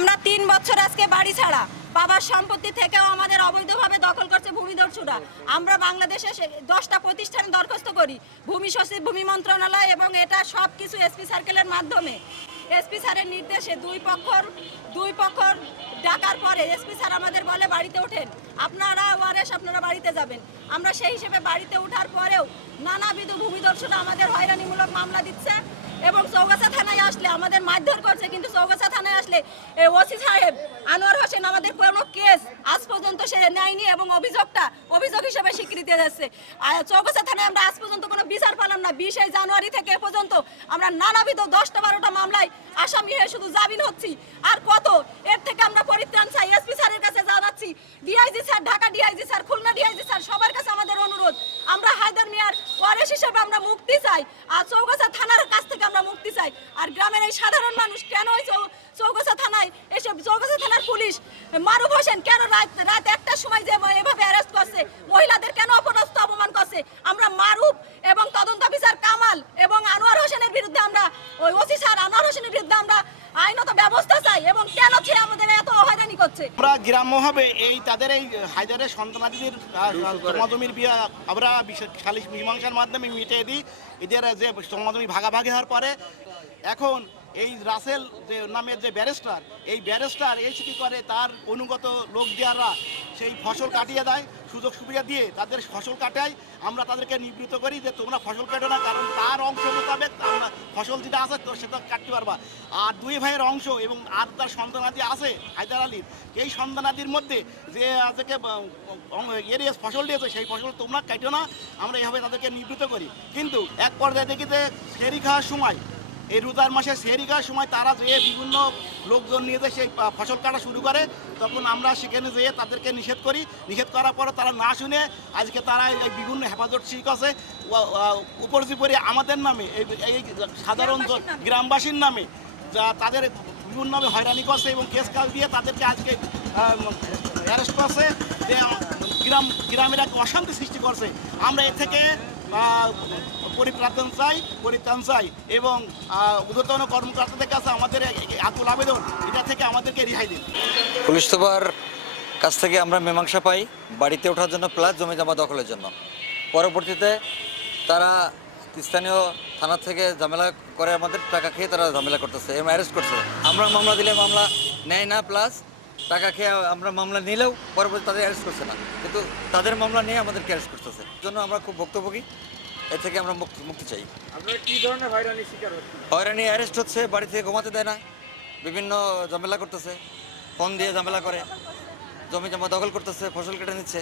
আমরা তিন বছর আজকে বাড়ি ছাড়া। বাবার সম্পত্তি থেকেও আমাদের অবৈধভাবে দখল করছে ভূমিদস্যুরা আমরা বাংলাদেশে দশটা প্রতিষ্ঠানে দরখাস্ত করি। ভূমি সচিব, ভূমি মন্ত্রণালয় এবং এটা সব কিছু এসপি সার্কেলের মাধ্যমে। এসপি স্যারের নির্দেশে দুই পক্ষর দুই পক্ষর ডাকার পরে এসপি স্যার আমাদের বলে, বাড়িতে ওঠেন। আপনারা ওয়ারেস আপনারা বাড়িতে যাবেন। আমরা সেই হিসেবে বাড়িতে ওঠার পরেও নানাবিধ ভূমিদর্শনা আমাদের হয়রানিমূলক মামলা দিচ্ছে। এবং চৌগাছা থানায় আসলে আমাদের মারধর করছে, কিন্তু চৌগাছা থানায় আসলে ওসি সাহেব, আনোয়ার হোসেন আমাদের কোনো কেস আজ পর্যন্ত সে নেয়নি এবং অভিযোগটা, অভিযোগ হিসেবে স্বীকৃতি আর চৌগাছা থানায় আমরা আজ পর্যন্ত কোনো বিচার পেলাম না। বিশে জানুয়ারি থেকে পর্যন্ত আমরা নানাবিধ দশটা বারোটা মামলায় আসামি হয়ে শুধু জামিন হচ্ছি। আর কত? এর থেকে আমরা পরিত্রাণ চাই। এসপি স্যারের কাছে জানাচ্ছি DIG sir, Dhaka DIG sir, Khulna DIG sir, সবার কাছে আমাদের অনুরোধ। আমরা হায়দার মিয়ার ওয়ারেস হিসেবে আমরা মুক্তি চাই। আর চৌগাছা থানার কাছ থেকে আমরা মুক্তি চাই আর গ্রামের এই সাধারণ মানুষ কেন ওই চৌগাছা থানায়, এসব চৌগাছা থানার পুলিশ? মারুফ হোসেন কেন রাত রাত একটার সময় যে এভাবে অ্যারেস্ট করছে? মহিলাদের কেন অপদস্থ অপমান করছে? আমরা মারুফ এবং তদন্ত অফিসার কামাল এবং আনোয়ার হোসেনের বিরুদ্ধে আমরা, ওই ওসি স্যার আনোয়ার হোসেনের বিরুদ্ধে আমরা আইনত ব্যবস্থা চাই এবং কেন সে আমাদের এত হয়রানি করছে? আমরা গ্রাম্যভাবে এই তাদের এই হায়দারের সন্তানাদিদের জমির বিয়া, আমরা সালিশ মীমাংসার মাধ্যমে মিটিয়ে দিই। এদের যে জমি ভাগাভাগি হওয়ার পরে, এখন এই রাসেল যে নামের যে ব্যারিস্টার, এই ব্যারিস্টার এসে কী করে তার অনুগত লোক দেওয়ারা সেই ফসল কাটিয়ে দেয়, সুযোগ সুবিধা দিয়ে তাদের ফসল কাটায়। আমরা তাদেরকে নিবৃত্ত করি যে তোমরা ফসল কাটো না, কারণ তার অংশ মোতাবেক আমরা ফসল যেটা আছে তো সেটা কাটতে পারবা। আর দুই ভাইয়ের অংশ এবং আর তার সন্তানাদি আছে, হায়দার আলীর, এই সন্তানাদির মধ্যে যে আজকে এর ফসল দিয়েছে, সেই ফসল তোমরা কাটো না, আমরা এইভাবে তাদেরকে নিবৃত্ত করি। কিন্তু এক পর্যায়ে দেখি যে সেরি খাওয়ার সময় এই রোজার মাসে সেরি খাওয়ার সময় তারা যেয়ে বিভিন্ন লোকজন নিয়ে যে সেই ফসল কাটা শুরু করে। তখন আমরা সেখানে যেয়ে তাদেরকে নিষেধ করি। নিষেধ করার পরে তারা না শুনে আজকে তারা এই বিভিন্ন হেফাজত শিখ আছে। উপর্যুপরি আমাদের নামে এই এই সাধারণ গ্রামবাসীর নামে। যা তাদের বিভিন্ন নামে হয়রানি করছে এবং কেস কাজ দিয়ে তাদেরকে আজকে অ্যারেস্ট করছে। যে গ্রাম গ্রামের এক অশান্তি সৃষ্টি করছে। আমরা এ থেকে আহ, চাই পরিত্রাণ চাই এবং ঊর্ধ্বতন কর্মকর্তাদের কাছে আমাদের আকুল আবেদন এটা থেকে আমাদেরকে রেহাই দিন। পুলিশ সুপার কাছ থেকে আমরা মীমাংসা পাই বাড়িতে ওঠার জন্য প্লাস জমি জমা দখলের জন্য। পরবর্তীতে তারা স্থানীয় থানা থেকে ঝামেলা করে আমাদের টাকা খেয়ে তারা ঝামেলা করতেছে এবং অ্যারেস্ট করছে। আমরা মামলা দিলে মামলা নেয় না প্লাস টাকা খেয়ে আমরা মামলা নিলেও পরবর্তী তাদের অ্যারেস্ট করছে না। কিন্তু তাদের মামলা নিয়ে আমাদেরকে অ্যারেস্ট করতেছে। জন্য আমরা খুব ভুক্তভোগী। এ থেকে আমরা মুক্তি মুক্তি চাই। আপনারা কি ধরনের হয়রানির শিকার হচ্ছেন? হয়রানি অ্যারেস্ট হচ্ছে বাড়ি থেকে ঘুমাতে দেয় না। বিভিন্ন ঝামেলা করতেছে ফোন দিয়ে ঝামেলা করে। জমি জমা দখল করতেছে ফসল কেটে নিচ্ছে।